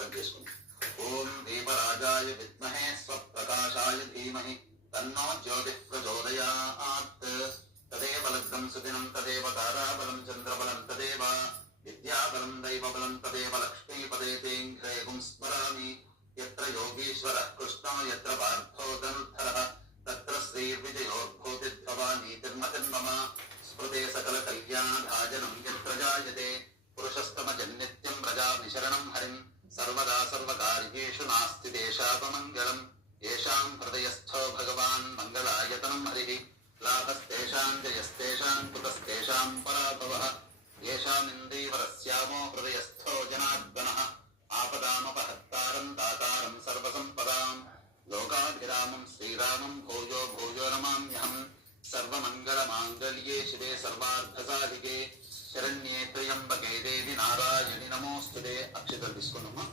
నమస్కారం చేసుకుంటాం. ఓం దీపరాజాయ విద్మహే స్వప్రకాశాయ ధీమహి తన్నో జ్యోతి ప్రచోదయాత్. తదేవ లగ్నం సుదినం తదేవ తారాబలం చంద్రబలం తదేవ విద్యాబలం దైవబలం తదేవ లక్ష్మీపదే తేంఘ్రేగుం స్మరామి. యత్ర యోగీశ్వరః కృష్ణో యత్ర పార్థో ధనుర్ధరః తత్ర శ్రీర్విజయోద్భూతిర్భవానీతిర్మతిర్మమ. స్మృతే సకల కళ్యాణభాజనం యత్ర జాయతే పురుషస్తమజన్నిత్యం వ్రజామి శరణం హరిం. సర్వదా సర్వకార్యేషు నాస్తి దేశాపమంగళం. యేషాం హృదయస్థో భగవాన్ మంగళాయతనం హరిః. లాభస్తేషాం జయస్తేషాం కుతస్తేషాం పరాభవః. యేషామింద్రీవరస్యామో హృదయస్థో జనార్దనః. ఆపదామపహర్తారం దాతారం సర్వసంపదాం. లోకాభిరామం శ్రీరామం భూయో భూయో నమామ్యహం. సర్వమంగళమాంగళ్యే శివే సర్వార్థసాధికే శరణ్యే త్ర్యంబకే దేవి నారాయణి నమోస్తుతే. అక్షతలు తీసుకున్నామా?